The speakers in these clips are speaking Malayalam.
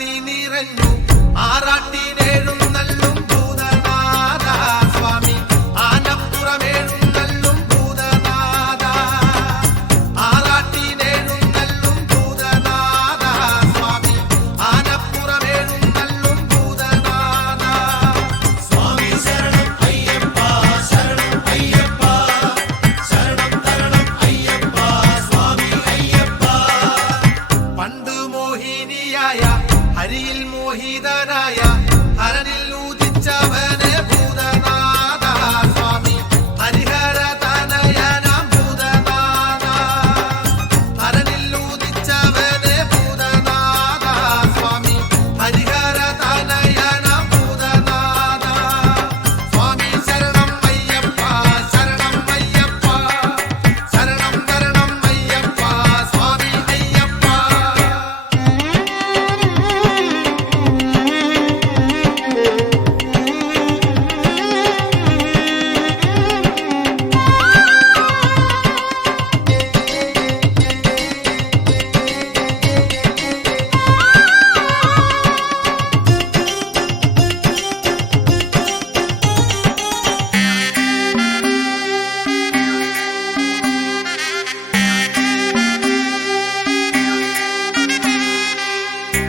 നീ നിറഞ്ഞു ആറാട്ടിനെഴുന്നള്ളും ഭൂതനാഥ സ്വാമി ആനപ്പുറമേഴുന്നള്ളും ഭൂതനാഥ ആറാട്ടിനെഴുന്നള്ളും ഭൂതനാഥ സ്വാമി ആനപ്പുറമേഴുന്നള്ളും ഭൂതനാഥ സ്വാമി ശരണം അയ്യപ്പ ശരണം അയ്യപ്പ ശരണം തരണം അയ്യപ്പ സ്വാമി അയ്യപ്പ പണ്ട് മോഹിനിയായ ഹരിയിൽ മോഹിതനായ ഹരനിൽ ഉദിച്ചവനെ ഭൂതനാഥ സ്വാമി ഹരിഹര തനയനാം ഭൂതനാഥ ഹരനിൽ ഉദിച്ചവനെ ഭൂതനാഥ സ്വാമി ഹരിഹര തനയനാം ഭൂതനാഥ സ്വാമി ശരണം അയ്യപ്പ ശരണം അയ്യപ്പ ശരണം തരണം അയ്യപ്പ സ്വാമി അയ്യപ്പ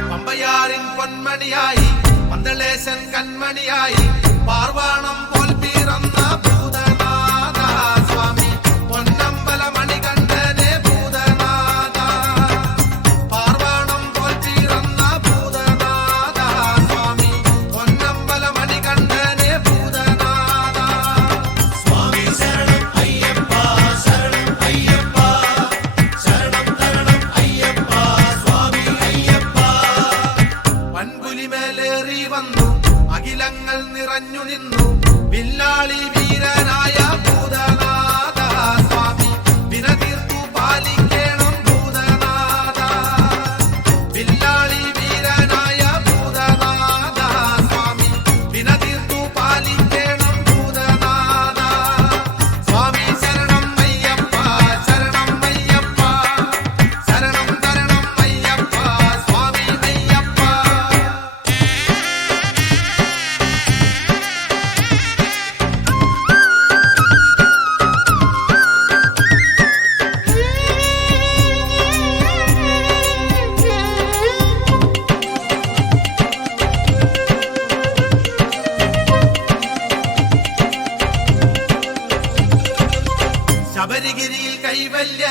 പമ്പയാറിൻ പൊന്മണിയായി പന്തളേശൻ കൺമണിയായി പാർവാണം പോൽ പിറന്ന ഭൂതനാഥ സ്വാമി പൊന്നമ്പല മണികണ്ഠനെ ഭൂതനാഥ പാർവാണം പോൽ പിറന്ന ഭൂതനാഥ സ്വാമി പൊന്നമ്പല മണികണ്ഠനെ ഭൂതനാഥ സ്വാമി ശരണം അയ്യപ്പ ശരണം അയ്യപ്പ ശരണം തരണം അയ്യപ്പ സ്വാമി അയ്യപ്പ വൻപുലിമേലേറി വന്നു അഖിലങ്ങൾ നിറഞ്ഞു നിന്നു വില്ലാളി വീരനായ ഭൂതനാഥ സ്വാമി വിനതീർത്തു പാലിക്കണം ഭൂതനാഥ വില്ലാളി വീരനായ ഭൂതനാഥ സ്വാമി വിനതീർത്തു പാലിക്കണം ഭൂതനാഥ സ്വാമി ശരണം അയ്യപ്പ ശരണം അയ്യപ്പ ശരണം തരണം അയ്യപ്പ സ്വാമി അയ്യപ്പ ശബരിഗിരിയിൽ കൈവല്യ